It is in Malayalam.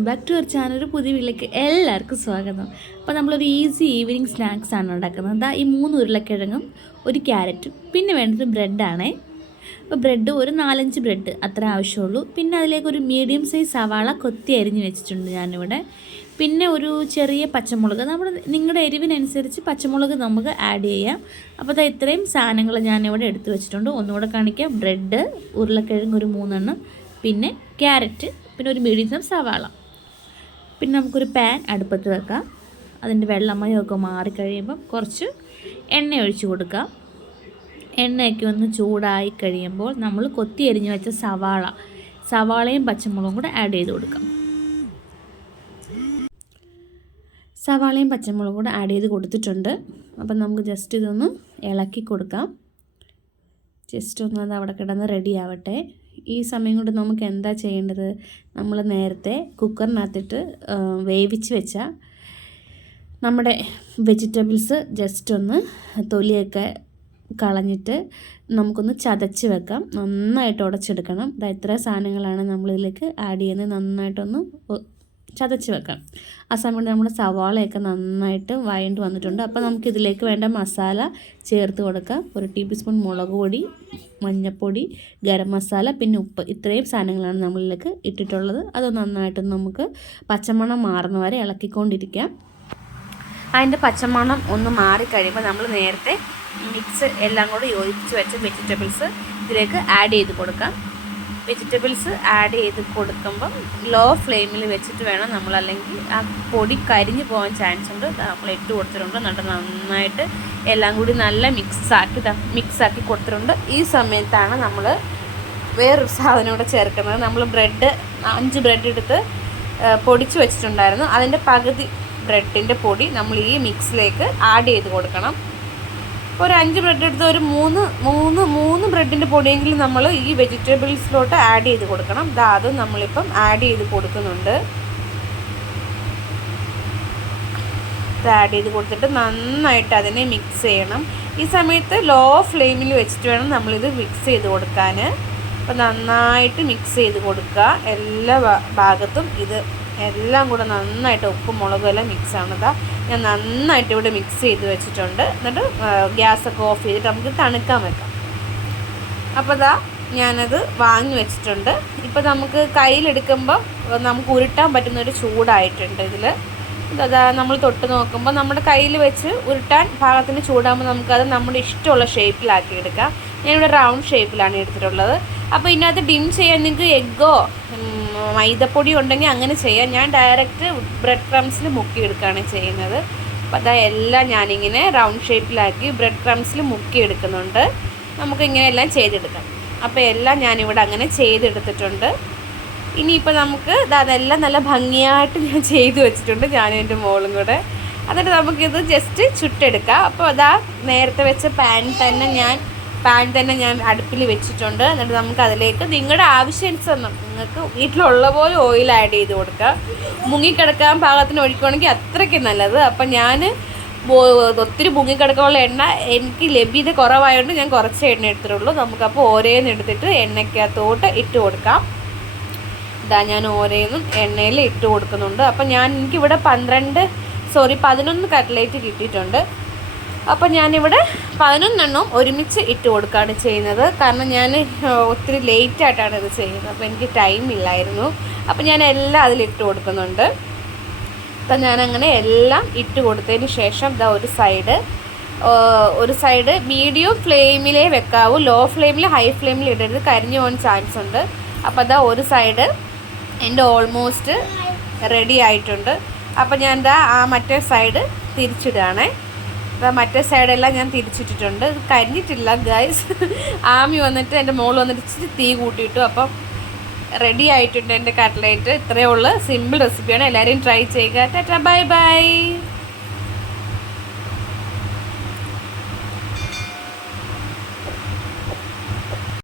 Welcome back to our channel. ഒരു പുതിയ വീട്ടിലേക്ക് എല്ലാവർക്കും സ്വാഗതം. അപ്പോൾ നമ്മളൊരു ഈസി ഈവനിങ് സ്നാക്സ് ആണ് ഉണ്ടാക്കുന്നത്. അതാ ഈ 3 ഉരുളക്കിഴങ്ങും ഒരു ക്യാരറ്റും പിന്നെ വേണ്ടത് ബ്രെഡാണേ. അപ്പോൾ ബ്രെഡ് ഒരു 4-5 ബ്രെഡ് അത്ര ആവശ്യമുള്ളൂ. പിന്നെ അതിലേക്കൊരു മീഡിയം സൈസ് സവാള കൊത്തി അരിഞ്ഞ് വെച്ചിട്ടുണ്ട് ഞാനിവിടെ. പിന്നെ ഒരു ചെറിയ പച്ചമുളക്, നിങ്ങളുടെ എരിവിനനുസരിച്ച് പച്ചമുളക് നമുക്ക് ആഡ് ചെയ്യാം. അപ്പോൾ അത് ഇത്രയും സാധനങ്ങൾ ഞാനിവിടെ എടുത്ത് വെച്ചിട്ടുണ്ട്. ഒന്നുകൂടെ കാണിക്കാം. ബ്രെഡ്, ഉരുളക്കിഴങ്ങ് ഒരു 3 എണ്ണം, പിന്നെ ക്യാരറ്റ്, പിന്നെ ഒരു മീഡിയം സൈസ് സവാള. പിന്നെ നമുക്കൊരു പാൻ അടുപ്പത്ത് വെക്കാം. അതിൻ്റെ വെള്ളമയമൊക്കെ മാറിക്കഴിയുമ്പം കുറച്ച് എണ്ണ ഒഴിച്ച് കൊടുക്കാം. എണ്ണയൊക്കെ ഒന്ന് ചൂടായി കഴിയുമ്പോൾ നമ്മൾ കൊത്തി എരിഞ്ഞ് വെച്ച സവാളയും പച്ചമുളകും കൂടെ ആഡ് ചെയ്ത് കൊടുക്കാം. സവാളയും പച്ചമുളകും കൂടെ ആഡ് ചെയ്ത് കൊടുത്തിട്ടുണ്ട്. അപ്പം നമുക്ക് ജസ്റ്റ് ഇതൊന്ന് ഇളക്കി കൊടുക്കാം. ജസ്റ്റ് ഒന്ന് അത് അവിടെ കിടന്ന് റെഡി ആവട്ടെ. ഈ സമയം കൊണ്ട് നമുക്ക് എന്താ ചെയ്യേണ്ടത്? നമ്മൾ നേരത്തെ കുക്കറിനകത്തിട്ട് വേവിച്ച് വെച്ച നമ്മുടെ വെജിറ്റബിൾസ് ജസ്റ്റ് ഒന്ന് തൊലിയൊക്കെ കളഞ്ഞിട്ട് നമുക്കൊന്ന് ചതച്ച് വെക്കാം. നന്നായിട്ട് ഉടച്ചെടുക്കണം. ഇത്ര സാധനങ്ങളാണ് നമ്മളിതിലേക്ക് ആഡ് ചെയ്യുന്നത്. നന്നായിട്ടൊന്ന് ചതച്ച് വെക്കാം. ആ സമയം നമ്മുടെ സവാളയൊക്കെ നന്നായിട്ട് വഴണ്ട് വന്നിട്ടുണ്ട്. അപ്പോൾ നമുക്കിതിലേക്ക് വേണ്ട മസാല ചേർത്ത് കൊടുക്കാം. ഒരു ടീസ്പൂൺ മുളക് പൊടി, മഞ്ഞൾപ്പൊടി, ഗരം മസാല, പിന്നെ ഉപ്പ്. ഇത്രയും സാധനങ്ങളാണ് നമ്മളിലേക്ക് ഇട്ടിട്ടുള്ളത്. അത് നന്നായിട്ട് നമുക്ക് പച്ചമണം മാറുന്ന വരെ ഇളക്കിക്കൊണ്ടിരിക്കാം. അതിൻ്റെ പച്ചമണം ഒന്ന് മാറിക്കഴിയുമ്പോൾ നമ്മൾ നേരത്തെ മിക്സ് എല്ലാം കൂടി യോജിപ്പിച്ച് വെച്ച വെജിറ്റബിൾസ് ഇതിലേക്ക് ആഡ് ചെയ്ത് കൊടുക്കാം. വെജിറ്റബിൾസ് ആഡ് ചെയ്ത് കൊടുക്കുമ്പം ലോ ഫ്ലെയിമിൽ വെച്ചിട്ട് വേണം നമ്മൾ, അല്ലെങ്കിൽ ആ പൊടി കരിഞ്ഞു പോകാൻ ചാൻസ് ഉണ്ട്. നമ്മൾ ഇട്ട് കൊടുത്തിട്ടുണ്ട്. എന്നിട്ട് നന്നായിട്ട് എല്ലാം കൂടി നല്ല മിക്സാക്കി കൊടുത്തിട്ടുണ്ട്. ഈ സമയത്താണ് നമ്മൾ വേറൊരു സാധനം കൂടെ ചേർക്കുന്നത്. നമ്മൾ 5 ബ്രെഡ് എടുത്ത് പൊടിച്ച് വെച്ചിട്ടുണ്ടായിരുന്നു. അതിൻ്റെ പകുതി ബ്രെഡിൻ്റെ പൊടി നമ്മൾ ഈ മിക്സിലേക്ക് ആഡ് ചെയ്ത് കൊടുക്കണം. ഒരു 5 ബ്രെഡ് എടുത്ത് ഒരു 3 ബ്രെഡിൻ്റെ പൊടിയെങ്കിലും നമ്മൾ ഈ വെജിറ്റബിൾസിലോട്ട് ആഡ് ചെയ്ത് കൊടുക്കണം. അതും നമ്മളിപ്പം ആഡ് ചെയ്ത് കൊടുക്കുന്നുണ്ട്. ആഡ് ചെയ്ത് കൊടുത്തിട്ട് നന്നായിട്ട് അതിനെ മിക്സ് ചെയ്യണം. ഈ സമയത്ത് ലോ ഫ്ലെയിമിൽ വെച്ചിട്ട് വേണം നമ്മളിത് മിക്സ് ചെയ്ത് കൊടുക്കാൻ. അപ്പോൾ നന്നായിട്ട് മിക്സ് ചെയ്ത് കൊടുക്കുക. എല്ലാ ഭാഗത്തും ഇത് എല്ലാം കൂടെ നന്നായിട്ട് ഉപ്പും മുളകും എല്ലാം മിക്സ് ആണതാ. ഞാൻ നന്നായിട്ട് ഇവിടെ മിക്സ് ചെയ്ത് വെച്ചിട്ടുണ്ട്. എന്നിട്ട് ഗ്യാസൊക്കെ ഓഫ് ചെയ്തിട്ട് നമുക്ക് തണുക്കാൻ വെക്കാം. അപ്പോൾ ഞാനത് വാങ്ങി വെച്ചിട്ടുണ്ട്. ഇപ്പോൾ നമുക്ക് കയ്യിലെടുക്കുമ്പോൾ നമുക്ക് ഉരുട്ടാൻ പറ്റുന്നൊരു ചൂടായിട്ടുണ്ട് ഇതിൽ. നമ്മൾ തൊട്ട് നോക്കുമ്പോൾ നമ്മുടെ കയ്യിൽ വെച്ച് ഉരുട്ടാൻ പാകത്തിന് ചൂടാകുമ്പോൾ നമുക്കത് നമ്മുടെ ഇഷ്ടമുള്ള ഷേപ്പിലാക്കി എടുക്കാം. ഞാനിവിടെ റൗണ്ട് ഷേപ്പിലാണ് എടുത്തിട്ടുള്ളത്. അപ്പോൾ ഇതിനകത്ത് ഡിം ചെയ്യാൻ നിങ്ങൾക്ക് എഗ്ഗോ മൈദപ്പൊടി ഉണ്ടെങ്കിൽ അങ്ങനെ ചെയ്യാം. ഞാൻ ഡയറക്റ്റ് ബ്രെഡ് ക്രംസിൽ മുക്കിയെടുക്കുകയാണ് ചെയ്യുന്നത്. അപ്പോൾ എല്ലാം ഞാനിങ്ങനെ റൗണ്ട് ഷേപ്പിലാക്കി ബ്രെഡ് ക്രംസിൽ മുക്കിയെടുക്കുന്നുണ്ട്. നമുക്കിങ്ങനെ എല്ലാം ചെയ്തെടുക്കാം. അപ്പോൾ എല്ലാം ഞാനിവിടെ അങ്ങനെ ചെയ്തെടുത്തിട്ടുണ്ട്. ഇനിയിപ്പോൾ നമുക്ക് അതെല്ലാം നല്ല ഭംഗിയായിട്ട് ഞാൻ ചെയ്ത് വെച്ചിട്ടുണ്ട്, ഞാനും എൻ്റെ മോളും കൂടെ. എന്നിട്ട് നമുക്കിത് ജസ്റ്റ് ചുട്ടെടുക്കാം. അപ്പോൾ നേരത്തെ വെച്ച പാൻ തന്നെ ഞാൻ അടുപ്പിൽ വെച്ചിട്ടുണ്ട്. എന്നിട്ട് നമുക്ക് അതിലേക്ക് നിങ്ങളുടെ ആവശ്യാനുസരണം നിങ്ങൾക്ക് വീട്ടിലുള്ള പോലെ ഓയിൽ ആഡ് ചെയ്ത് കൊടുക്കുക. മുങ്ങിക്കിടക്കാൻ പാകത്തിന് ഒഴിക്കുകയാണെങ്കിൽ അത്രയ്ക്ക് നല്ലത്. അപ്പം ഞാൻ ഒത്തിരി മുങ്ങിക്കിടക്കാനുള്ള എണ്ണ എനിക്ക് ലഭ്യത കുറവായതുകൊണ്ട് ഞാൻ കുറച്ച് എണ്ണ എടുത്തിട്ടുള്ളൂ. നമുക്കപ്പോൾ ഓരോന്ന് എടുത്തിട്ട് എണ്ണയ്ക്കകത്തോട്ട് ഇട്ട് കൊടുക്കാം. ഞാൻ ഓരോന്നും എണ്ണയിൽ ഇട്ട് കൊടുക്കുന്നുണ്ട്. അപ്പം എനിക്കിവിടെ 11 കട്ട്ലേറ്റ് കിട്ടിയിട്ടുണ്ട്. അപ്പം ഞാനിവിടെ 11 എണ്ണം ഒരുമിച്ച് ഇട്ട് കൊടുക്കുകയാണ് ചെയ്യുന്നത്. കാരണം ഞാൻ ഒത്തിരി ലേറ്റായിട്ടാണ് ഇത് ചെയ്യുന്നത്. അപ്പോൾ എനിക്ക് ടൈം ഇല്ലായിരുന്നു. അപ്പം ഞാൻ എല്ലാം അതിലിട്ട് കൊടുക്കുന്നുണ്ട്. അപ്പം ഞാനങ്ങനെ എല്ലാം ഇട്ട് കൊടുത്തതിന് ശേഷം ഒരു സൈഡ് മീഡിയം ഫ്ലെയിമിലേ വെക്കാവൂ. ലോ ഫ്ലെയിമിൽ ഹൈ ഫ്ലെയിമിൽ ഇടരുത്, കരിഞ്ഞു പോകാൻ ചാൻസ് ഉണ്ട്. അപ്പോൾ ഒരു സൈഡ് എൻ്റെ ഓൾമോസ്റ്റ് റെഡി ആയിട്ടുണ്ട്. അപ്പം ഞാൻ മറ്റേ സൈഡ് തിരിച്ചിടുകയാണേ. മറ്റേ സൈഡെല്ലാം ഞാൻ തിരിച്ചിട്ടിട്ടുണ്ട്. ഇത് കരിഞ്ഞിട്ടില്ല ഗൈസ്. ആമി വന്നിട്ട് എൻ്റെ മോൾ വന്നിട്ട് ഇച്ചിരി തീ കൂട്ടിയിട്ടു. അപ്പം റെഡി ആയിട്ടുണ്ട് എൻ്റെ കട്ട്ലേറ്റ്. ഇത്രയേ ഉള്ളൂ. സിമ്പിൾ റെസിപ്പിയാണ്. എല്ലാവരെയും ട്രൈ ചെയ്യുക. Tata, bye bye.